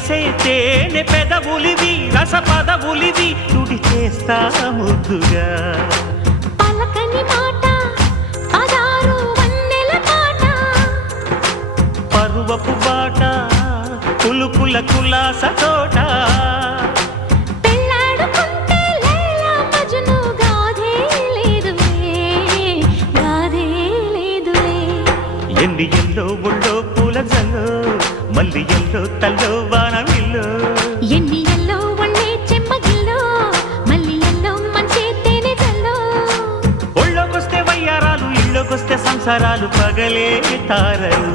చేసే తేనె పెదవులివి రస పదవులివి తుడి చేస్తా ముద్దుగా పలకని మాట పదారు వన్నెల పాట పరువపు బాట కులుకుల కులాస తోట పెళ్ళాడుకుంటే లైలా మజ్ను గాథే లేదులే ఎండి ఎల్లో ఒళ్ళో పూల జల్లో మల్లి ఎల్లో తల్లో వానవిల్లో ఎన్ని ఎల్లో ఒళ్ళే చెమ్మగిల్లో మల్లి ఎల్లో మంచి తేనె జల్లో ఒళ్ళోకొస్తే వయ్యారాలు ఇళ్ళోకొస్తే సంసారాలు పగలే తారలు